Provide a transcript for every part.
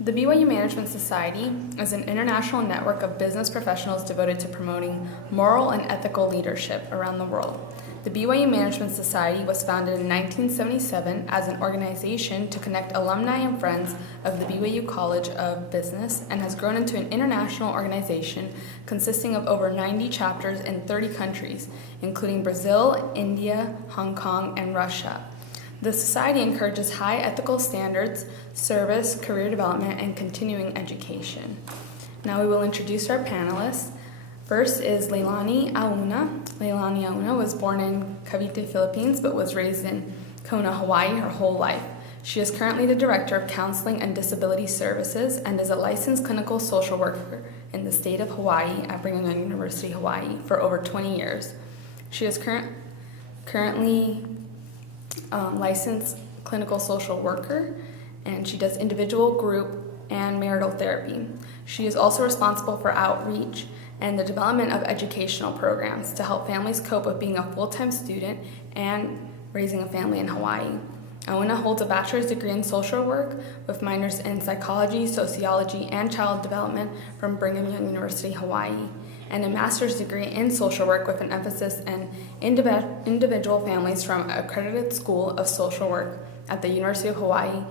The BYU Management Society is an international network of business professionals devoted to promoting moral and ethical leadership around the world. The BYU Management Society was founded in 1977 as an organization to connect alumni and friends of the BYU College of Business and has grown into an international organization consisting of over 90 chapters in 30 countries, including Brazil, India, Hong Kong, and Russia. The Society encourages high ethical standards, service, career development, and continuing education. Now we will introduce our panelists. First is Leilani Auna. Leilani Auna was born in Cavite, Philippines, but was raised in Kona, Hawaii her whole life. She is currently the Director of Counseling and Disability Services and is a licensed clinical social worker in the state of Hawaii at Brigham Young University, Hawaii for over 20 years. She is currently licensed clinical social worker, and she does individual, group, and marital therapy. She is also responsible for outreach and the development of educational programs to help families cope with being a full-time student and raising a family in Hawaii. Auna holds a bachelor's degree in social work with minors in psychology, sociology, and child development from Brigham Young University, Hawaii, and a master's degree in social work with an emphasis in individual families from Accredited School of Social Work at the University of Hawaii,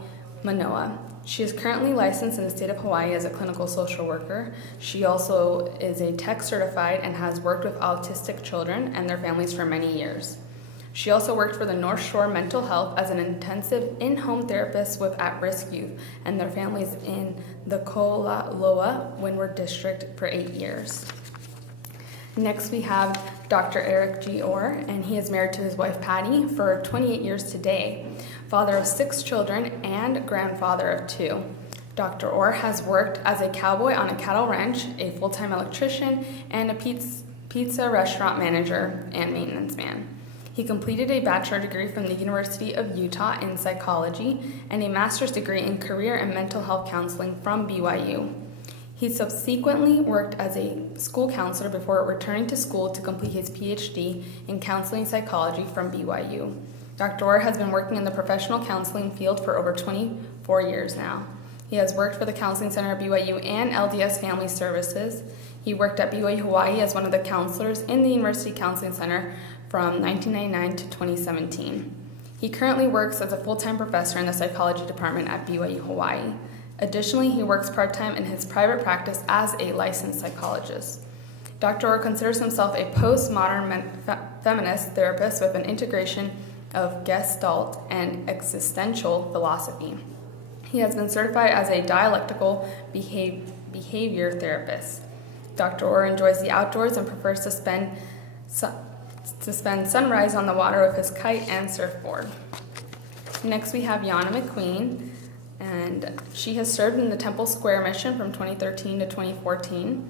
Manoa. She is currently licensed in the state of Hawaii as a clinical social worker. She also is a tech certified and has worked with autistic children and their families for many years. She also worked for the North Shore Mental Health as an intensive in-home therapist with at-risk youth and their families in the Kolaloa Windward District for 8 years. Next, we have Dr. Eric G. Orr, and he is married to his wife Patty for 28 years today, father of 6 children and grandfather of 2. Dr. Orr has worked as a cowboy on a cattle ranch, a full-time electrician, and a pizza restaurant manager and maintenance man. He completed a bachelor degree from the University of Utah in psychology and a master's degree in career and mental health counseling from BYU. He subsequently worked as a school counselor before returning to school to complete his PhD in counseling psychology from BYU. Dr. Orr has been working in the professional counseling field for over 24 years now. He has worked for the Counseling Center at BYU and LDS Family Services. He worked at BYU Hawaii as one of the counselors in the University Counseling Center from 1999 to 2017. He currently works as a full-time professor in the psychology department at BYU Hawaii. Additionally, he works part-time in his private practice as a licensed psychologist. Dr. Orr considers himself a postmodern feminist therapist with an integration of Gestalt and existential philosophy. He has been certified as a dialectical behavior therapist. Dr. Orr enjoys the outdoors and prefers to spend sunrise on the water with his kite and surfboard. Next, we have Yana McQueen, and she has served in the Temple Square mission from 2013 to 2014.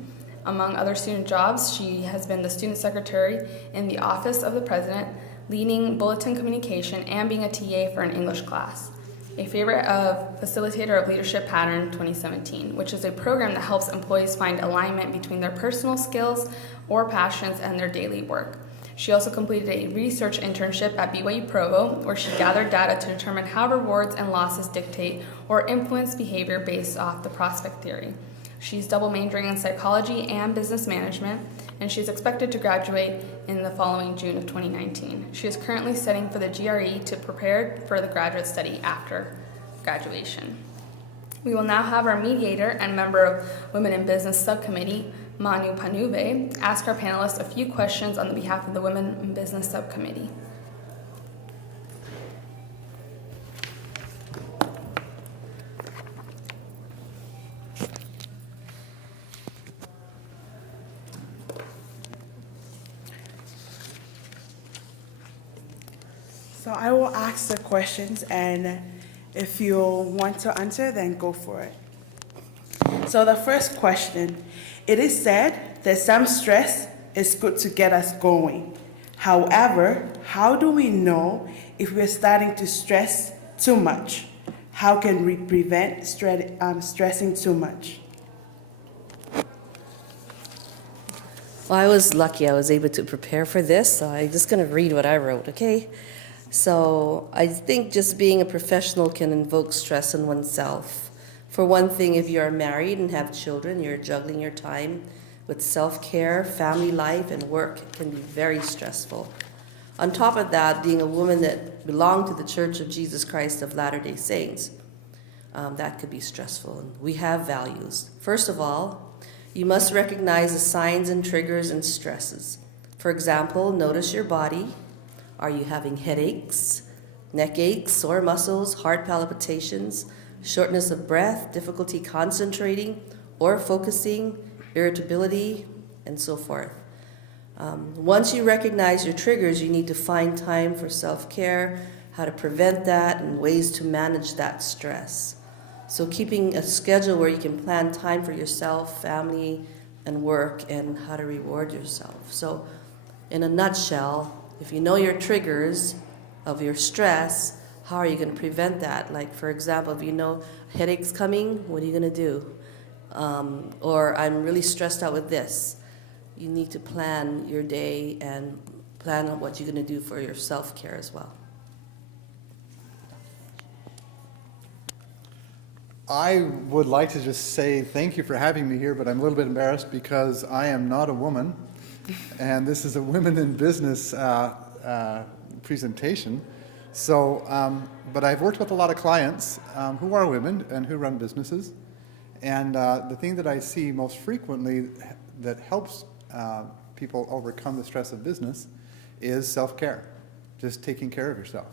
Among other student jobs, she has been the student secretary in the Office of the President, leading bulletin communication, and being a TA for an English class. A favorite of Facilitator of Leadership Pattern 2017, which is a program that helps employees find alignment between their personal skills or passions and their daily work. She also completed a research internship at BYU Provo, where she gathered data to determine how rewards and losses dictate or influence behavior based off the prospect theory. She's double majoring in psychology and business management, and she's expected to graduate in the following June of 2019. She is currently studying for the GRE to prepare for the graduate study after graduation. We will now have our mediator and member of Women in Business Subcommittee, Manu Panuve, ask our panelists a few questions on the behalf of the Women in Business Subcommittee. So I will ask the questions, and if you want to answer, then go for it. So the first question, it is said that some stress is good to get us going. However, how do we know if we're starting to stress too much? How can we prevent stressing too much? Well, I was lucky I was able to prepare for this, so I'm just going to read what I wrote, okay? So I think just being a professional can invoke stress in oneself For one thing, if you are married and have children, you're juggling your time with self-care, family life, and work. It can be very stressful. On top of that, being a woman that belonged to the Church of Jesus Christ of Latter-day Saints, that could be stressful. And we have values. First of all, you must recognize the signs and triggers and stresses. For example, notice your body. Are you having headaches, neck aches, sore muscles, heart palpitations, shortness of breath, difficulty concentrating or focusing, irritability, and so forth? Once you recognize your triggers, you need to find time for self-care, how to prevent that, and ways to manage that stress. So keeping a schedule where you can plan time for yourself, family, and work, and how to reward yourself. So in a nutshell, if you know your triggers of your stress, how are you going to prevent that? Like, for example, if you know headaches coming, what are you going to do? Or I'm really stressed out with this. You need to plan your day and plan on what you're going to do for your self-care as well. I would like to just say thank you for having me here, but I'm a little bit embarrassed because I am not a woman, and this is a women in business presentation. So, but I've worked with a lot of clients who are women and who run businesses, and the thing that I see most frequently that helps people overcome the stress of business is self-care, just taking care of yourself.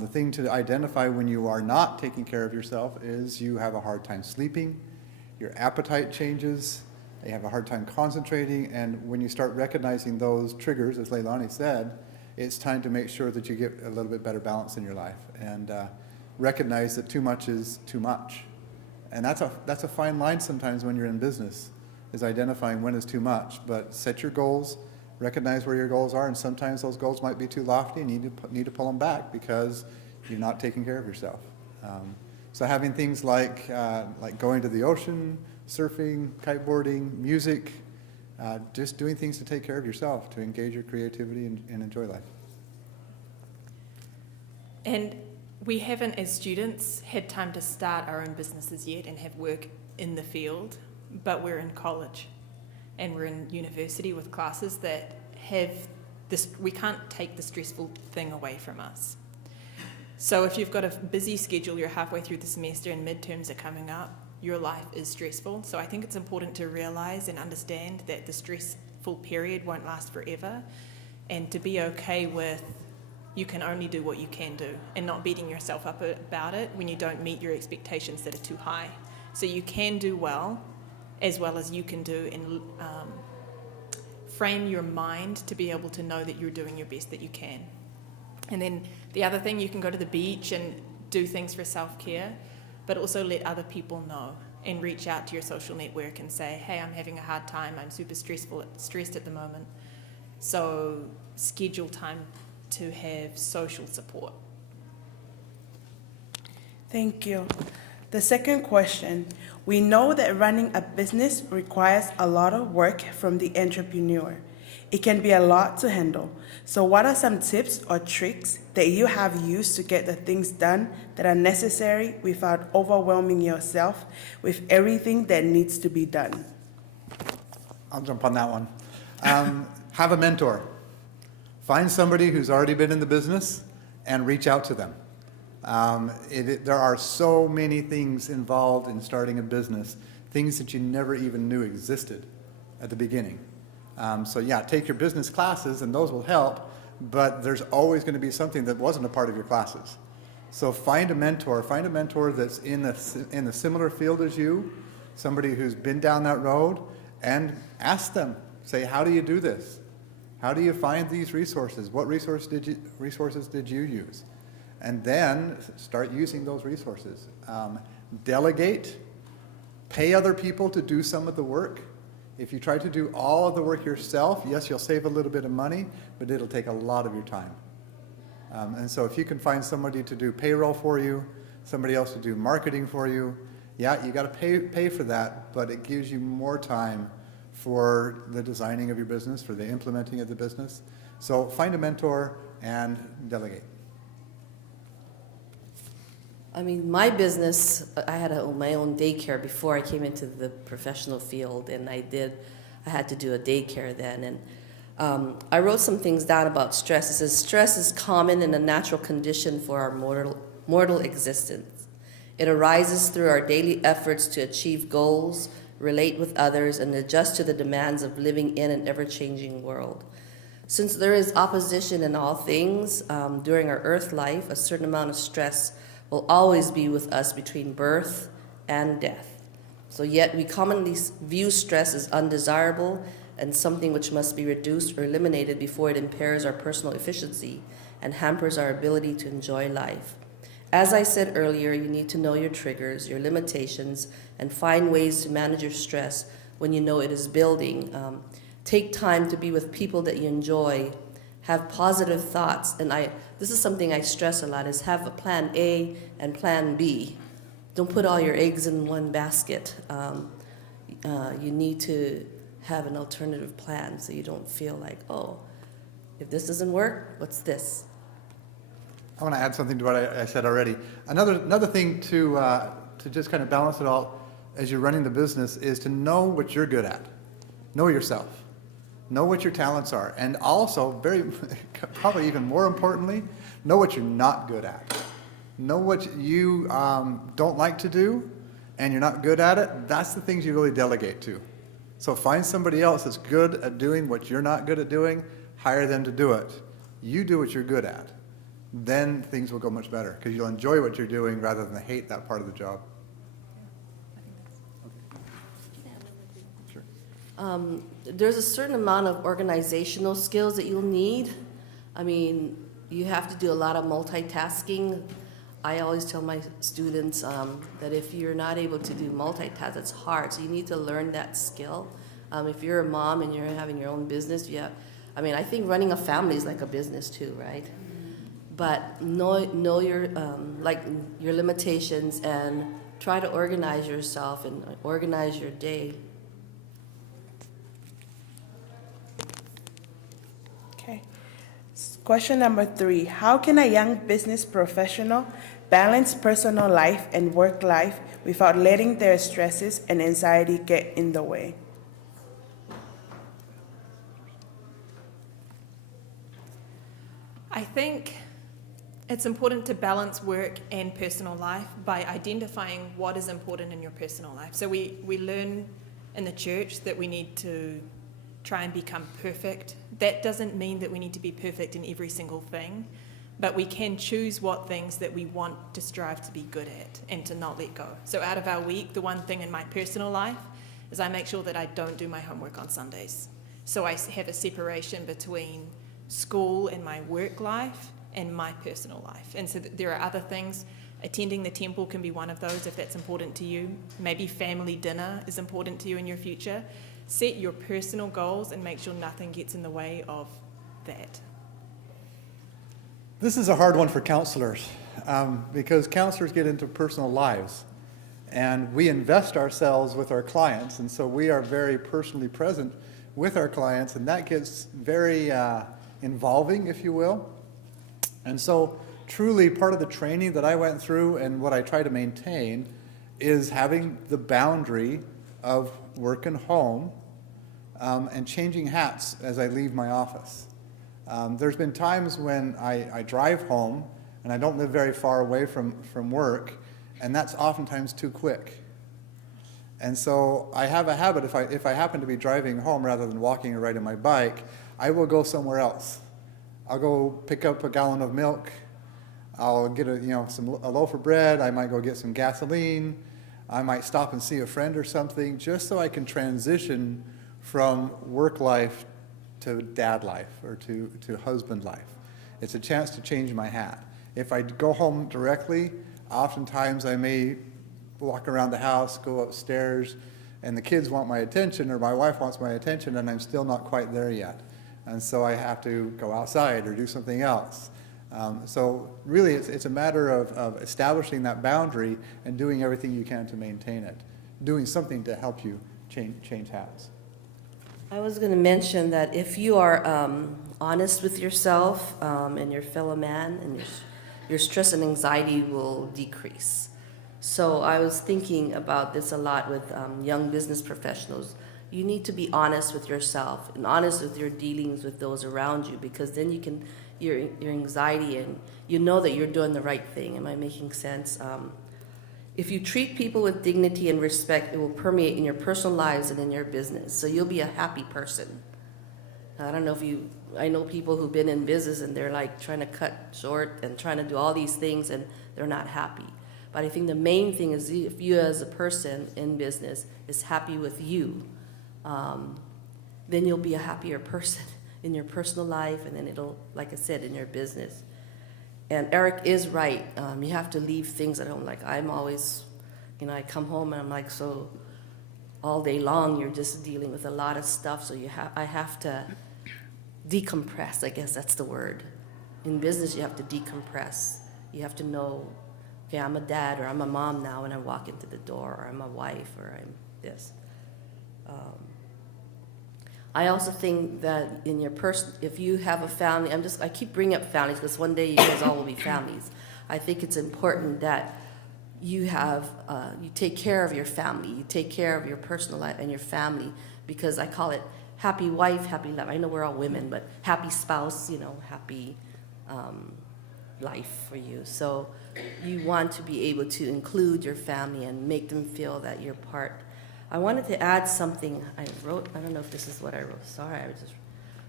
The thing to identify when you are not taking care of yourself is you have a hard time sleeping, your appetite changes, you have a hard time concentrating, and when you start recognizing those triggers, as Leilani said, it's time to make sure that you get a little bit better balance in your life and recognize that too much is too much. And that's a fine line sometimes when you're in business, is identifying when is too much. But set your goals, recognize where your goals are, and sometimes those goals might be too lofty and you need to pull them back because you're not taking care of yourself. So having things like going to the ocean, surfing, kiteboarding, music, just doing things to take care of yourself, to engage your creativity and enjoy life. And we haven't, as students, had time to start our own businesses yet and have work in the field, but we're in college and we're in university with classes that have this, we can't take the stressful thing away from us. So if you've got a busy schedule, you're halfway through the semester and midterms are coming up, your life is stressful. So I think it's important to realize and understand that the stressful period won't last forever, and to be okay with you can only do what you can do and not beating yourself up about it when you don't meet your expectations that are too high. So you can do well as you can do, and frame your mind to be able to know that you're doing your best that you can. And then the other thing, you can go to the beach and do things for self-care, but also let other people know and reach out to your social network and say, hey, I'm having a hard time, I'm super stressed at the moment. So schedule time to have social support. Thank you. The second question, we know that running a business requires a lot of work from the entrepreneur. It can be a lot to handle. So what are some tips or tricks that you have used to get the things done that are necessary without overwhelming yourself with everything that needs to be done? I'll jump on that one. Have a mentor. Find somebody who's already been in the business and reach out to them. There are so many things involved in starting a business, things that you never even knew existed at the beginning. So yeah, take your business classes and those will help, but there's always going to be something that wasn't a part of your classes. So find a mentor that's in the similar field as you, somebody who's been down that road, and ask them, say, how do you do this? How do you find these resources? What resources did you use? And then start using those resources. Delegate, pay other people to do some of the work. If you try to do all of the work yourself, yes, you'll save a little bit of money, but it'll take a lot of your time. And so if you can find somebody to do payroll for you, somebody else to do marketing for you, yeah, you got to pay for that, but it gives you more time for the designing of your business, for the implementing of the business. So find a mentor and delegate. I mean, my business, I had my own daycare before I came into the professional field, and I had to do a daycare then. And I wrote some things down about stress. It says, stress is common and a natural condition for our mortal existence. It arises through our daily efforts to achieve goals, relate with others, and adjust to the demands of living in an ever-changing world. Since there is opposition in all things, during our earth life, a certain amount of stress will always be with us between birth and death. So yet we commonly view stress as undesirable and something which must be reduced or eliminated before it impairs our personal efficiency and hampers our ability to enjoy life. As I said earlier, you need to know your triggers, your limitations, and find ways to manage your stress when you know it is building. Take time to be with people that you enjoy. Have positive thoughts, and this is something I stress a lot, is have a plan A and plan B. Don't put all your eggs in one basket. You need to have an alternative plan so you don't feel like, oh, if this doesn't work, what's this? I want to add something to what I said already. Another thing to just kind of balance it all as you're running the business is to know what you're good at. Know yourself. Know what your talents are. And also, probably even more importantly, know what you're not good at. Know what you don't like to do and you're not good at it. That's the things you really delegate to. So find somebody else that's good at doing what you're not good at doing, hire them to do it. You do what you're good at. Then things will go much better because you'll enjoy what you're doing rather than hate that part of the job. There's a certain amount of organizational skills that you'll need. I mean, you have to do a lot of multitasking. I always tell my students that if you're not able to do multitask, it's hard. So you need to learn that skill. If you're a mom and you're having your own business, I think running a family is like a business too, right? But know your your limitations and try to organize yourself and organize your day. Okay. Question number 3. How can a young business professional balance personal life and work life without letting their stresses and anxiety get in the way? I think it's important to balance work and personal life by identifying what is important in your personal life. So we learn in the church that we need to try and become perfect. That doesn't mean that we need to be perfect in every single thing, but we can choose what things that we want to strive to be good at and to not let go. So out of our week, the one thing in my personal life is I make sure that I don't do my homework on Sundays. So I have a separation between school and my work life and my personal life. And so there are other things. Attending the temple can be one of those if that's important to you. Maybe family dinner is important to you in your future. Set your personal goals and make sure nothing gets in the way of that. This is a hard one for counselors because counselors get into personal lives and we invest ourselves with our clients, and so we are very personally present with our clients, and that gets very involving, if you will. And so truly part of the training that I went through and what I try to maintain is having the boundary of work and home and changing hats as I leave my office. There's been times when I drive home and I don't live very far away from work, and that's oftentimes too quick. And so I have a habit, if I happen to be driving home rather than walking or riding my bike, I will go somewhere else. I'll go pick up a gallon of milk. I'll get a loaf of bread. I might go get some gasoline. I might stop and see a friend or something, just so I can transition from work life to dad life or to husband life. It's a chance to change my hat. If I go home directly, oftentimes I may walk around the house, go upstairs, and the kids want my attention or my wife wants my attention, and I'm still not quite there yet. And so I have to go outside or do something else. So really it's a matter of establishing that boundary and doing everything you can to maintain it, doing something to help you change hats. I was going to mention that if you are honest with yourself and your fellow man and your stress and anxiety will decrease. So I was thinking about this a lot with young business professionals. You need to be honest with yourself and honest with your dealings with those around you, because then you can, your anxiety, and you know that you're doing the right thing. Am I making sense? If you treat people with dignity and respect, it will permeate in your personal lives and in your business. So you'll be a happy person. I don't know if you, I know people who've been in business and they're like trying to cut short and trying to do all these things and they're not happy. But I think the main thing is if you as a person in business is happy with you, then you'll be a happier person in your personal life, and then it'll, like I said, in your business. And Eric is right. You have to leave things at home. Like I'm always, I come home and I'm like, so all day long you're just dealing with a lot of stuff. So I have to decompress. I guess that's the word. In business, you have to decompress. You have to know, okay, I'm a dad or I'm a mom now when I walk into the door, or I'm a wife, or I'm this. I also think that in your if you have a family, I keep bringing up families because one day you guys all will be families. I think it's important that you have, you take care of your family, you take care of your personal life and your family, because I call it happy wife, happy life. I know we're all women, but happy spouse, happy life for you. So you want to be able to include your family and make them feel that you're part. I wanted to add something I wrote. I don't know if this is what I wrote. Sorry, I was just...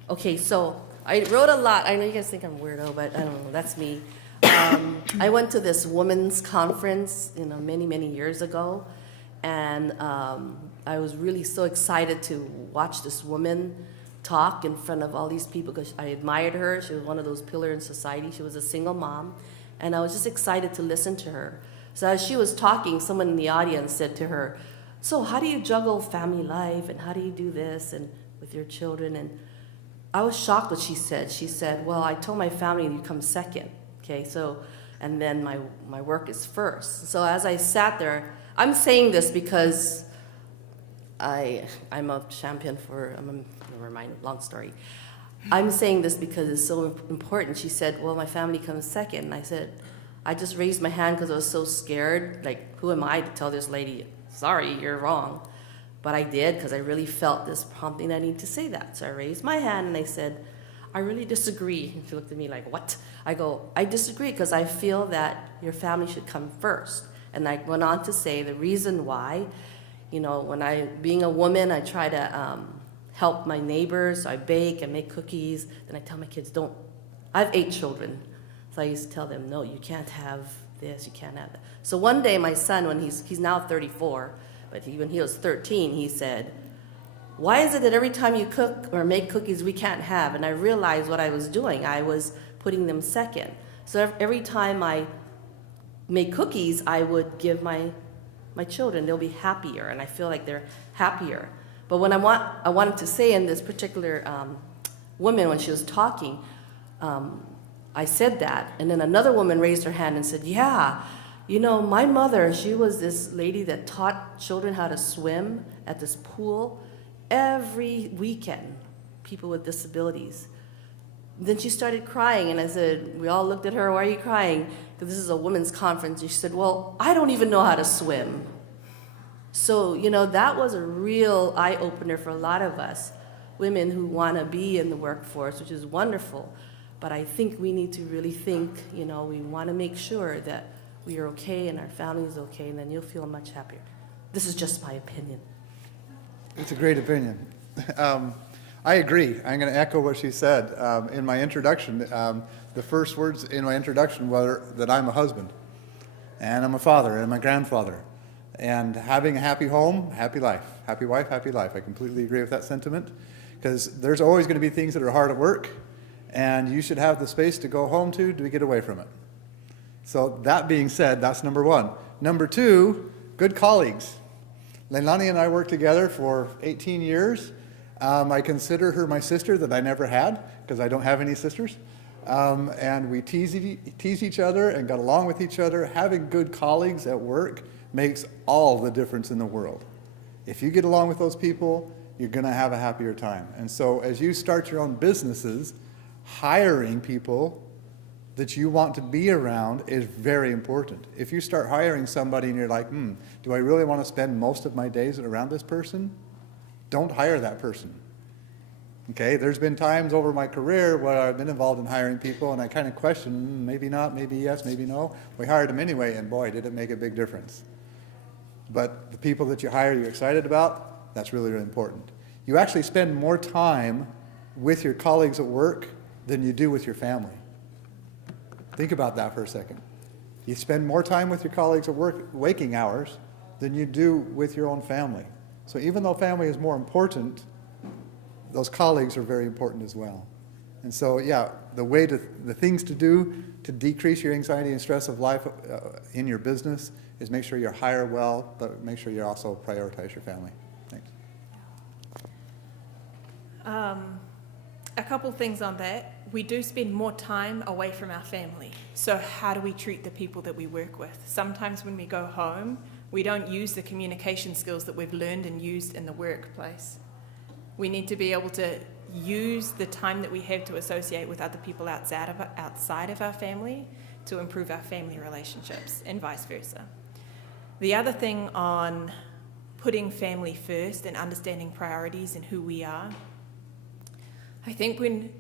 Okay, so I wrote a lot. I know you guys think I'm weirdo, but I don't know. That's me. I went to this women's conference, many, many years ago, and I was really so excited to watch this woman talk in front of all these people because I admired her. She was one of those pillars in society. She was a single mom, and I was just excited to listen to her. So as she was talking, someone in the audience said to her, so how do you juggle family life, and how do you do this and with your children? And I was shocked what she said. She said, well, I told my family you come second, okay? So, and then my work is first. So as I sat there, I'm saying this because I'm a champion for, never mind, long story. I'm saying this because it's so important. She said, well, my family comes second. And I said, I just raised my hand because I was so scared. Like, who am I to tell this lady, sorry, you're wrong? But I did because I really felt this prompting I need to say that. So I raised my hand and I said, I really disagree. And she looked at me like, what? I go, I disagree because I feel that your family should come first. And I went on to say the reason why, being a woman, I try to help my neighbors. So I bake and make cookies. Then I tell my kids, I have 8 children. So I used to tell them, no, you can't have this, you can't have that. So one day my son, when he's now 34, but when he was 13, he said, why is it that every time you cook or make cookies we can't have? And I realized what I was doing. I was putting them second. So every time I make cookies, I would give my children, they'll be happier, and I feel like they're happier. But when I wanted to say in this particular woman, when she was talking, I said that, and then another woman raised her hand and said, yeah, my mother, she was this lady that taught children how to swim at this pool every weekend, people with disabilities. Then she started crying, and I said, we all looked at her, why are you crying? Because this is a women's conference. And she said, well, I don't even know how to swim. So, that was a real eye-opener for a lot of us, women who want to be in the workforce, which is wonderful. But I think we need to really think, we want to make sure that we are okay and our family is okay, and then you'll feel much happier. This is just my opinion. It's a great opinion. I agree. I'm going to echo what she said. In my introduction, the first words in my introduction were that I'm a husband, and I'm a father, and I'm a grandfather. And having a happy home, happy life. Happy wife, happy life. I completely agree with that sentiment, because there's always going to be things that are hard at work, and you should have the space to go home to get away from it. So that being said, that's number one. Number two, good colleagues. Leilani and I worked together for 18 years. I consider her my sister that I never had, because I don't have any sisters. And we tease each other and got along with each other. Having good colleagues at work makes all the difference in the world. If you get along with those people, you're going to have a happier time. And so as you start your own businesses, hiring people that you want to be around is very important. If you start hiring somebody and you're like, do I really want to spend most of my days around this person? Don't hire that person. Okay, there's been times over my career where I've been involved in hiring people and I kind of question, maybe not, maybe yes, maybe no. We hired them anyway, and boy, did it make a big difference. But the people that you hire you're excited about, that's really, really important. You actually spend more time with your colleagues at work than you do with your family. Think about that for a second. You spend more time with your colleagues at work, waking hours, than you do with your own family. So even though family is more important, those colleagues are very important as well. And so, yeah, the things to do to decrease your anxiety and stress of life in your business is make sure you hire well, but make sure you also prioritize your family. Thanks. A couple things on that. We do spend more time away from our family. So how do we treat the people that we work with? Sometimes when we go home, we don't use the communication skills that we've learned and used in the workplace. We need to be able to use the time that we have to associate with other people outside of our family to improve our family relationships, and vice versa. The other thing on putting family first and understanding priorities and who we are, I think when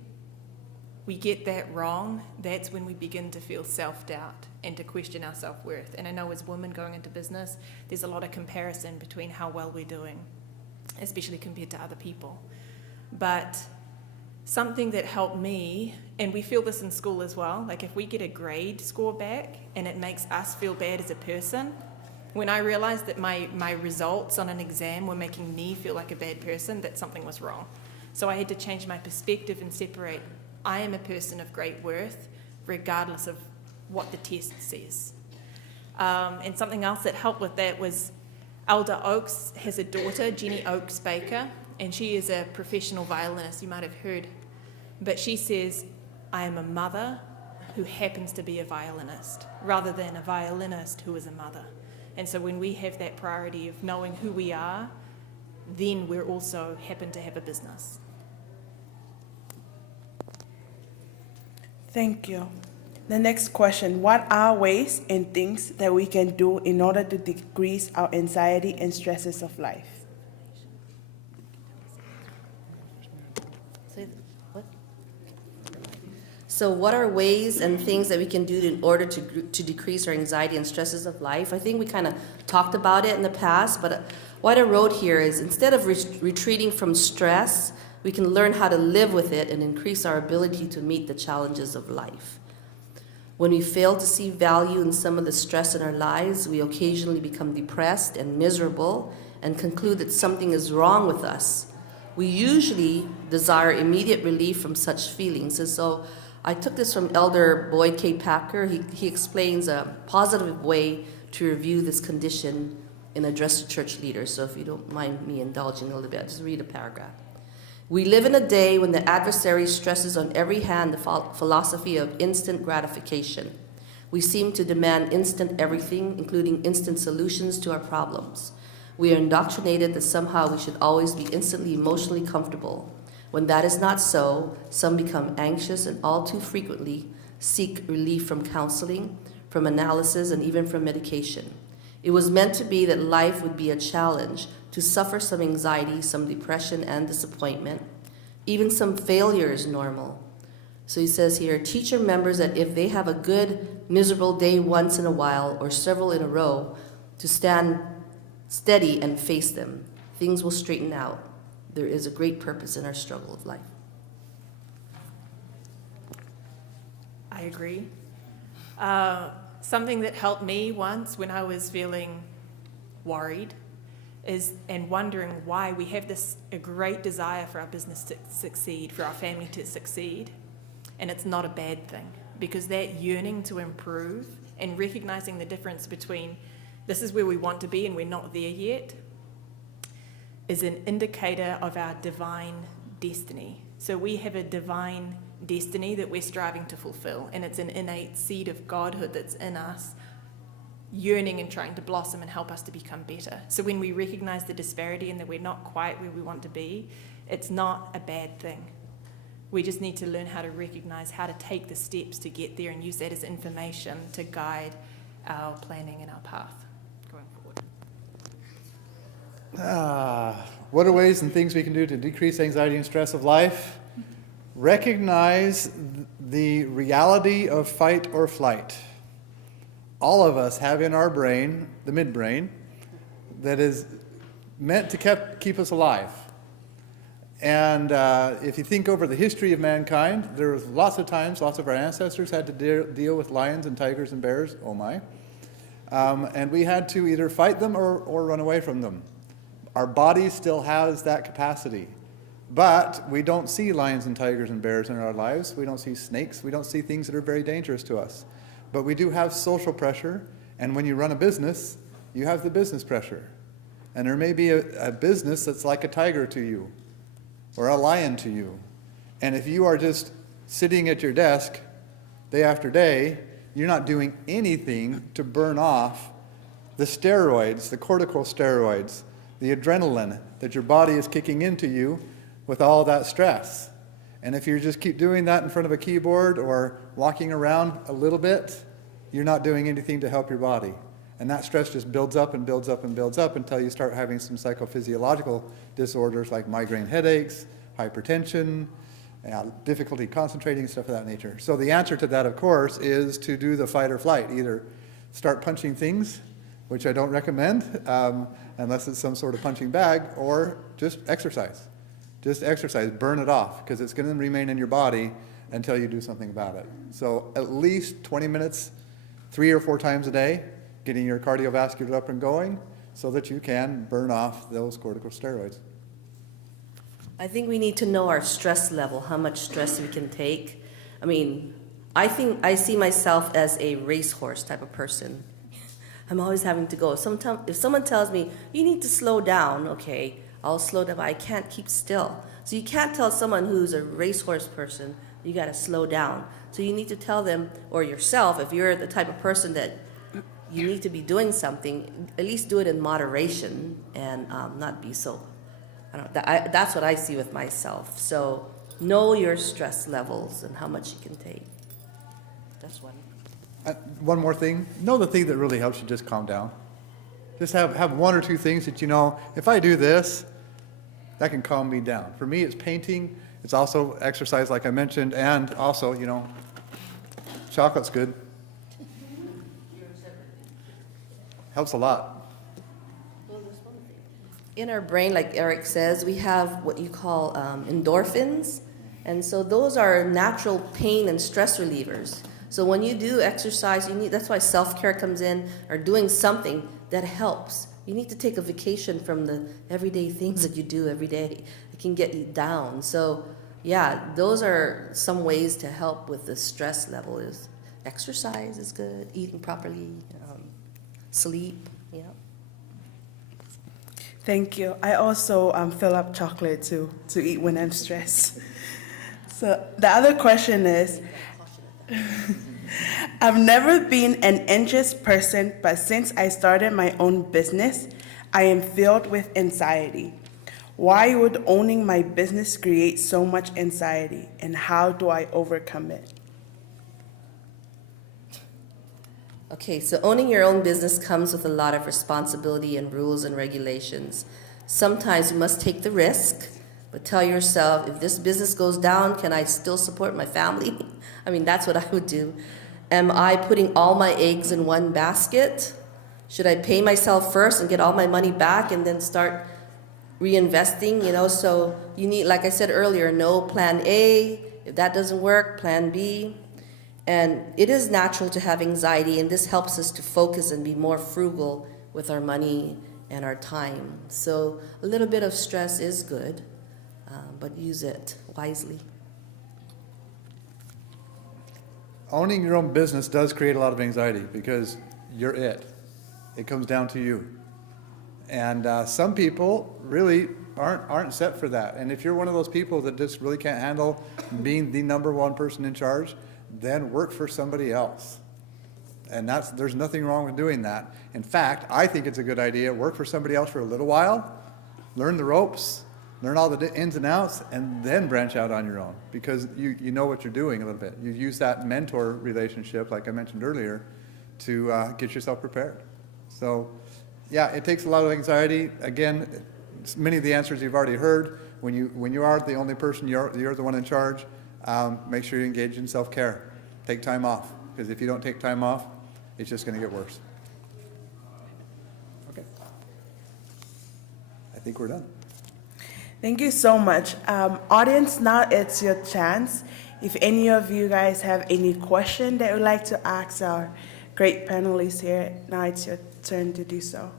we get that wrong, that's when we begin to feel self-doubt and to question our self-worth. And I know as women going into business, there's a lot of comparison between how well we're doing, especially compared to other people. But something that helped me, and we feel this in school as well, like if we get a grade score back and it makes us feel bad as a person, when I realized that my results on an exam were making me feel like a bad person, that something was wrong. So I had to change my perspective and separate, I am a person of great worth, regardless of what the test says. And something else that helped with that was Elder Oaks has a daughter, Jenny Oaks Baker, and she is a professional violinist, you might have heard. But she says, I am a mother who happens to be a violinist, rather than a violinist who is a mother. And so when we have that priority of knowing who we are, then we're also happen to have a business. Thank you. The next question, what are ways and things that we can do in order to decrease our anxiety and stresses of life? So what are ways and things that we can do in order to decrease our anxiety and stresses of life? I think we kind of talked about it in the past, but what I wrote here is instead of retreating from stress, we can learn how to live with it and increase our ability to meet the challenges of life. When we fail to see value in some of the stress in our lives, we occasionally become depressed and miserable and conclude that something is wrong with us. We usually desire immediate relief from such feelings. And so I took this from Elder Boyd K. Packer. He explains a positive way to review this condition in Address to Church Leaders. So if you don't mind me indulging a little bit, I'll just read a paragraph. We live in a day when the adversary stresses on every hand the philosophy of instant gratification. We seem to demand instant everything, including instant solutions to our problems. We are indoctrinated that somehow we should always be instantly emotionally comfortable. When that is not so, some become anxious and all too frequently seek relief from counseling, from analysis, and even from medication. It was meant to be that life would be a challenge, to suffer some anxiety, some depression and disappointment. Even some failure is normal. So he says here, teach your members that if they have a good, miserable day once in a while or several in a row, to stand steady and face them. Things will straighten out. There is a great purpose in our struggle of life. I agree. Something that helped me once when I was feeling worried and wondering why we have a great desire for our business to succeed, for our family to succeed, and it's not a bad thing, because that yearning to improve and recognizing the difference between this is where we want to be and we're not there yet is an indicator of our divine destiny. So we have a divine destiny that we're striving to fulfill, and it's an innate seed of godhood that's in us, yearning and trying to blossom and help us to become better. So when we recognize the disparity and that we're not quite where we want to be, it's not a bad thing. We just need to learn how to recognize how to take the steps to get there and use that as information to guide our planning and our path going forward. What are ways and things we can do to decrease anxiety and stress of life? Recognize the reality of fight or flight. All of us have in our brain, the midbrain, that is meant to keep us alive. And if you think over the history of mankind, there was lots of times, lots of our ancestors had to deal with lions and tigers and bears, oh my. And we had to either fight them or run away from them. Our body still has that capacity. But we don't see lions and tigers and bears in our lives. We don't see snakes. We don't see things that are very dangerous to us. But we do have social pressure. And when you run a business, you have the business pressure. And there may be a business that's like a tiger to you, or a lion to you. And if you are just sitting at your desk day after day, you're not doing anything to burn off the steroids, the corticosteroids, the adrenaline that your body is kicking into you with all that stress. And if you just keep doing that in front of a keyboard or walking around a little bit, you're not doing anything to help your body. And that stress just builds up and builds up and builds up until you start having some psychophysiological disorders like migraine headaches, hypertension, difficulty concentrating, stuff of that nature. So the answer to that, of course, is to do the fight or flight. Either start punching things, which I don't recommend, unless it's some sort of punching bag, or just exercise. Just exercise, burn it off, because it's going to remain in your body until you do something about it. So at least 20 minutes, 3 or 4 times a day, getting your cardiovascular up and going so that you can burn off those corticosteroids. I think we need to know our stress level, how much stress we can take. I mean, I think I see myself as a racehorse type of person. I'm always having to go. Sometimes, if someone tells me, you need to slow down, okay, I'll slow down, but I can't keep still. So you can't tell someone who's a racehorse person, you got to slow down. So you need to tell them, or yourself, if you're the type of person that you need to be doing something, at least do it in moderation and not be so. That's what I see with myself. So know your stress levels and how much you can take. That's one. One more thing. Know the thing that really helps you just calm down. Just have 1 or 2 things that you know, if I do this, that can calm me down. For me, it's painting. It's also exercise, like I mentioned, and also, chocolate's good. Helps a lot. In our brain, like Eric says, we have what you call endorphins. And so those are natural pain and stress relievers. So when you do exercise, that's why self-care comes in, or doing something that helps. You need to take a vacation from the everyday things that you do every day. It can get you down. So yeah, those are some ways to help with the stress level. Is exercise is good, eating properly, sleep, Thank you. I also fill up chocolate to eat when I'm stressed. So the other question is, I've never been an anxious person, but since I started my own business, I am filled with anxiety. Why would owning my business create so much anxiety, and how do I overcome it? Okay, so owning your own business comes with a lot of responsibility and rules and regulations. Sometimes you must take the risk, but tell yourself, if this business goes down, can I still support my family? I mean, that's what I would do. Am I putting all my eggs in one basket? Should I pay myself first and get all my money back and then start reinvesting? So you need, like I said earlier, know plan A. If that doesn't work, plan B. And it is natural to have anxiety, and this helps us to focus and be more frugal with our money and our time. So a little bit of stress is good, but use it wisely. Owning your own business does create a lot of anxiety because you're it. It comes down to you. And some people really aren't set for that. And if you're one of those people that just really can't handle being the number one person in charge, then work for somebody else. And there's nothing wrong with doing that. In fact, I think it's a good idea. Work for somebody else for a little while, learn the ropes, Learn all the ins and outs, and then branch out on your own, because you know what you're doing a little bit. You use that mentor relationship, like I mentioned earlier, to get yourself prepared. So, yeah, it takes a lot of anxiety. Again, many of the answers you've already heard. When you are the only person, you're the one in charge. Make sure you engage in self-care. Take time off, because if you don't take time off, it's just going to get worse. Okay. I think we're done. Thank you so much. Audience, now it's your chance. If any of you guys have any question that you'd like to ask our great panelists here, now it's your turn to do so.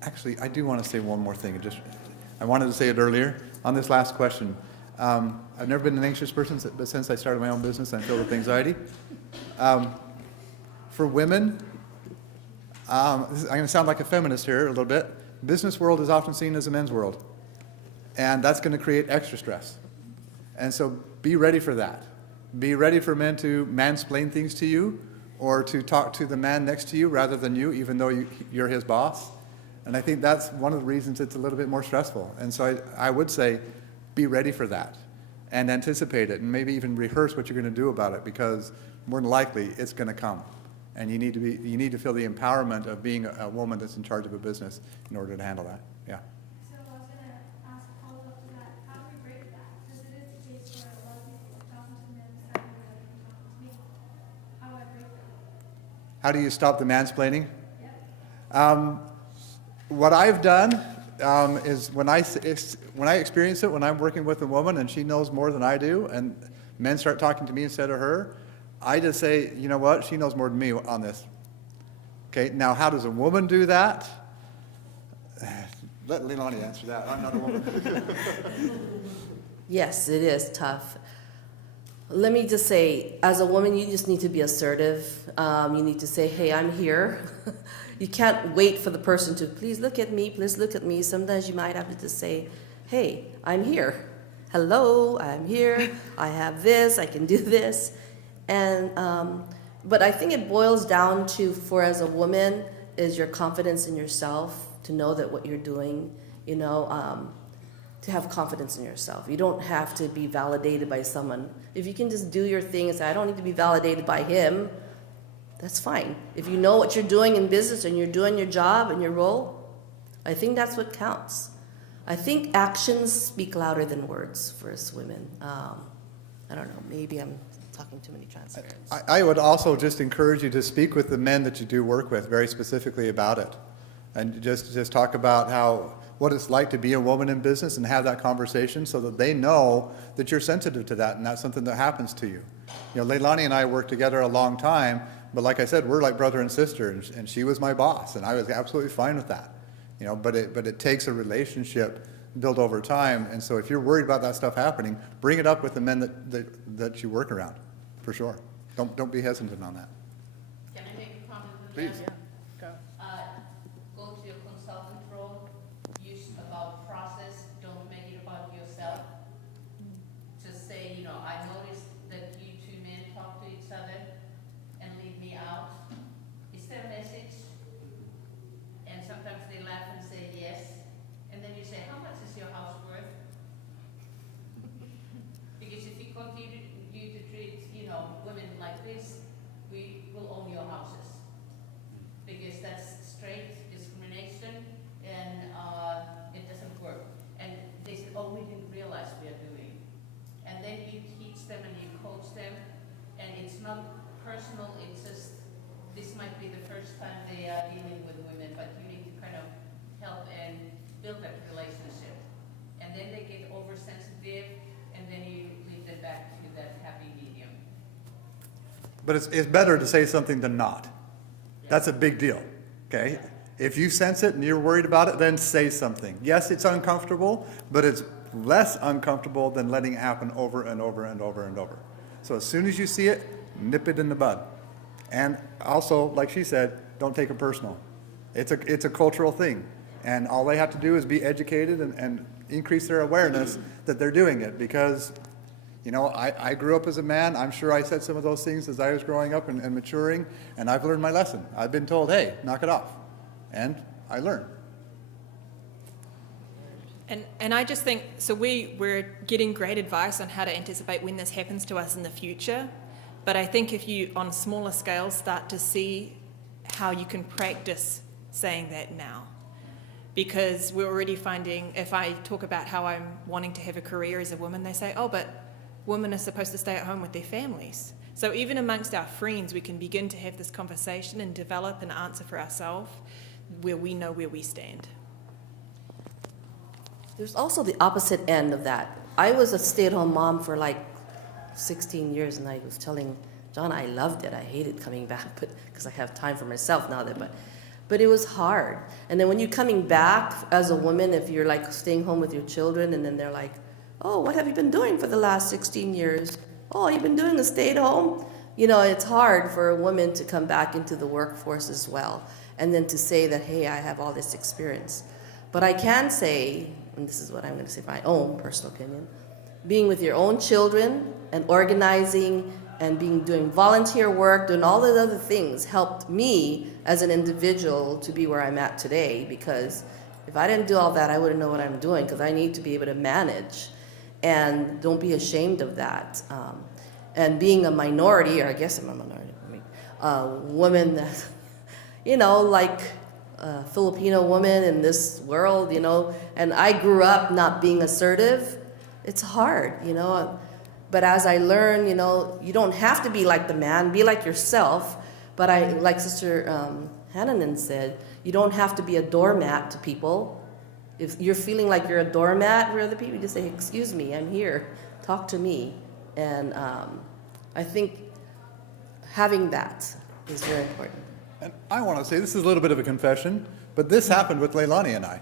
Actually, I do want to say one more thing. I wanted to say it earlier on this last question. I've never been an anxious person, but since I started my own business, I'm filled with anxiety. For women, I'm going to sound like a feminist here a little bit. Business world is often seen as a men's world, and that's going to create extra stress. And so be ready for that. Be ready for men to mansplain things to you, or to talk to the man next to you rather than you, even though you're his boss. And I think that's one of the reasons it's a little bit more stressful. And so I would say be ready for that and anticipate it, and maybe even rehearse what you're going to do about it, because more than likely it's going to come. And you need to feel the empowerment of being a woman that's in charge of a business in order to handle that. Yeah. So I was going to ask a follow-up to that. How do we break that? Because it is the case where a lot of people are talking to men, deciding that they can talk to me. How do I break that? How do you stop the mansplaining? What I've done is when I experience it, when I'm working with a woman and she knows more than I do, and men start talking to me instead of her, I just say, you know what, she knows more than me on this. Okay, now how does a woman do that? Let Leilani answer that. I'm not a woman. Yes, it is tough. Let me just say, as a woman, you just need to be assertive. You need to say, hey, I'm here. You can't wait for the person to, please look at me, please look at me. Sometimes you might have to just say, hey, I'm here. Hello, I'm here. I have this, I can do this. And, but I think it boils down to, for as a woman, is your confidence in yourself, to know that what you're doing, to have confidence in yourself. You don't have to be validated by someone. If you can just do your thing and say, I don't need to be validated by him, that's fine. If you know what you're doing in business and you're doing your job and your role, I think that's what counts. I think actions speak louder than words for us women. I don't know, maybe I'm talking too many transparents. I would also just encourage you to speak with the men that you do work with very specifically about it. And just talk about what it's like to be a woman in business, and have that conversation so that they know that you're sensitive to that and that's something that happens to you. Leilani and I worked together a long time, but like I said, we're like brother and sister, and she was my boss, and I was absolutely fine with that. But it takes a relationship built over time, and so if you're worried about that stuff happening, bring it up with the men that you work around, for sure. Don't be hesitant on that. Can I make a comment on Please. that? Go to your consultant role, use about process, don't make it about yourself. Just say, I noticed that you two men talk to each other and leave me out. Is there a message? And sometimes they laugh and say yes. And then you say, how much is your house worth? Because if you continue to treat, women like this, we will own your houses. Because that's straight discrimination, and it doesn't work. And they said, oh, we didn't realize we are doing. And then you teach them and you coach them, and it's not personal, it's just, this might be the first time they are dealing with women, but you need to kind of help and build that relationship. And then they get oversensitive, and then you lead them back to that happy medium. But it's better to say something than not. That's a big deal, okay? If you sense it and you're worried about it, then say something. Yes, it's uncomfortable, but it's less uncomfortable than letting it happen over and over and over and over. So as soon as you see it, nip it in the bud. And also, like she said, don't take it personal. It's a cultural thing. And all they have to do is be educated and increase their awareness that they're doing it, because I grew up as a man. I'm sure I said some of those things as I was growing up and maturing, and I've learned my lesson. I've been told, hey, knock it off. And I learned. And I just think, so we're getting great advice on how to anticipate when this happens to us in the future. But I think if you, on smaller scales, start to see how you can practice saying that now. Because we're already finding, if I talk about how I'm wanting to have a career as a woman, they say, oh, but women are supposed to stay at home with their families. So even amongst our friends, we can begin to have this conversation and develop an answer for ourselves where we know where we stand. There's also the opposite end of that. I was a stay-at-home mom for like 16 years, and I was telling John I loved it. I hated coming back, but because I have time for myself now. But it was hard. And then when you're coming back as a woman, if you're like staying home with your children, and then they're like, oh, what have you been doing for the last 16 years? Oh, you've been doing a stay-at-home? You know, it's hard for a woman to come back into the workforce as well, and then to say that, hey, I have all this experience. But I can say, and this is what I'm going to say, my own personal opinion, being with your own children and organizing and doing volunteer work, doing all the other things helped me as an individual to be where I'm at today, because if I didn't do all that, I wouldn't know what I'm doing, because I need to be able to manage. And don't be ashamed of that. And being a minority, or I guess I'm a minority, woman that, you know, like a Filipino woman in this world, you know, and I grew up not being assertive. It's hard, you know. But as I learn, you know, you don't have to be like the man, be like yourself. But I, like Sister Hannanen said, you don't have to be a doormat to people. If you're feeling like you're a doormat for other people, you just say, excuse me, I'm here, talk to me. And I think having that is very important. And I want to say, this is a little bit of a confession, but this happened with Leilani and I.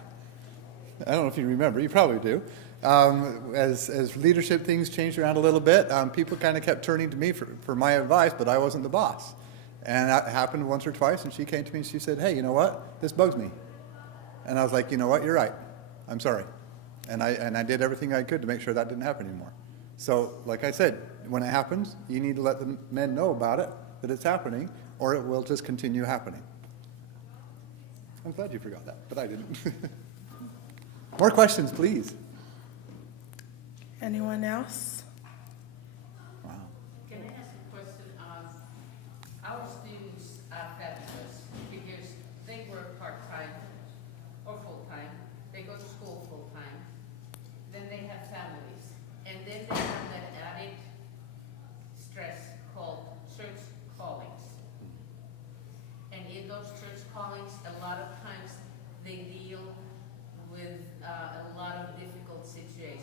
I don't know if you remember, you probably do. As leadership things changed around a little bit, people kind of kept turning to me for my advice, but I wasn't the boss. And that happened once or twice, and she came to me and she said, hey, you know what, this bugs me. And I was like, you know what, you're right, I'm sorry. And I did everything I could to make sure that didn't happen anymore. So, like I said, when it happens, you need to let the men know about it, that it's happening, or it will just continue happening. I'm glad you forgot that, but I didn't. More questions, please. Anyone else? Wow. Can I ask a question? Our students are fabulous because they work part-time or full-time. They go to school full-time. Then they have families. And then they have that added stress called church callings. And in those church callings, a lot of times they deal with a lot of difficult situations.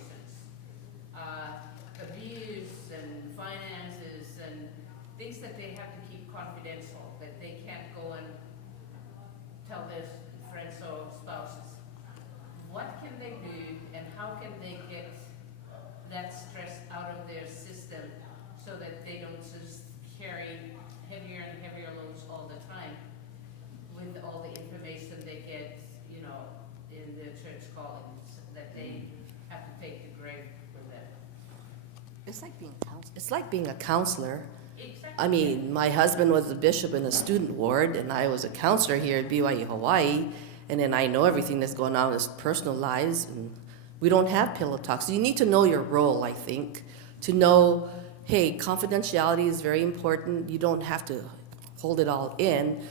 Abuse and finances and things that they have to keep confidential, that they can't go and tell their friends or spouses. What can they do, and how can they get that stress out of their system so that they don't just carry heavier and heavier loads all the time with all the information they get, you know, in the church callings, that they have to take the grade for them. It's like being a counselor. Exactly. I mean, my husband was a bishop in a student ward, and I was a counselor here at BYU Hawaii, and then I know everything that's going on in his personal lives, and we don't have pillow talks. So you need to know your role, I think, to know, hey, confidentiality is very important. You don't have to hold it all in.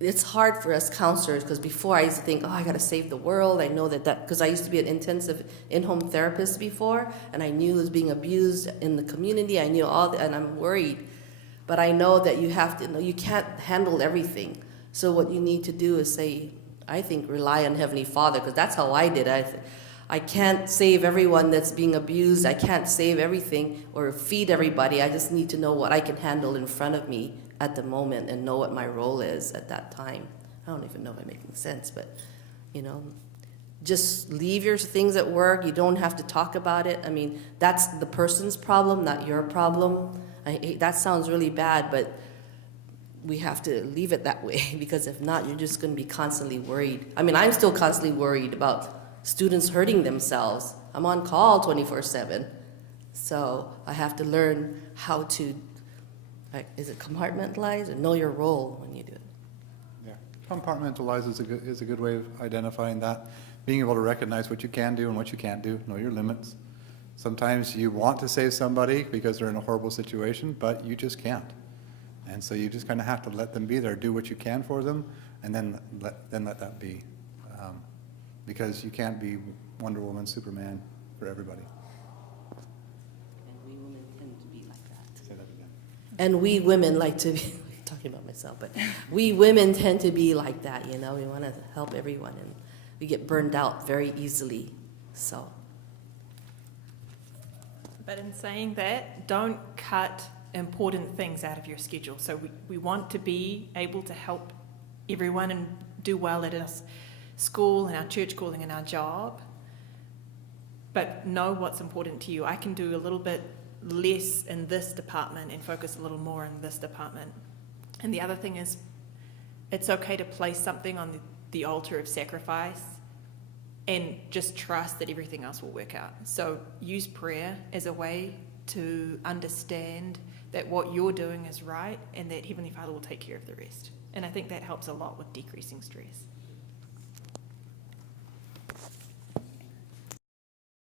It's hard for us counselors, because before I used to think, oh, I got to save the world. I know that, because I used to be an intensive in-home therapist before, and I knew it was being abused in the community. I knew all that, and I'm worried. But I know that you have to know, you can't handle everything. So what you need to do is say, I think, rely on Heavenly Father, because that's how I did. I can't save everyone that's being abused. I can't save everything or feed everybody. I just need to know what I can handle in front of me at the moment and know what my role is at that time. I don't even know if I'm making sense, but, you know, just leave your things at work. You don't have to talk about it. I mean, that's the person's problem, not your problem. That sounds really bad, but we have to leave it that way, because if not, you're just going to be constantly worried. I mean, I'm still constantly worried about students hurting themselves. I'm on call 24/7. So I have to learn how to, is it compartmentalize, or know your role when you do it? Yeah, compartmentalize is a good way of identifying that. being able to recognize what you can do and what you can't do, know your limits. Sometimes you want to save somebody because they're in a horrible situation, but you just can't. And so you just kind of have to let them be there, do what you can for them, and then let that be. Because you can't be Wonder Woman, Superman for everybody. And we women tend to be like that. Say that again. And we women like to be, talking about myself, but we women tend to be like that, you know, we want to help everyone and we get burned out very easily, so. But in saying that, don't cut important things out of your schedule. So we want to be able to help everyone and do well at our school and our church calling and our job, but know what's important to you. I can do a little bit less in this department and focus a little more in this department. And the other thing is, it's okay to place something on the altar of sacrifice and just trust that everything else will work out. So use prayer as a way to understand that what you're doing is right and that Heavenly Father will take care of the rest. And I think that helps a lot with decreasing stress.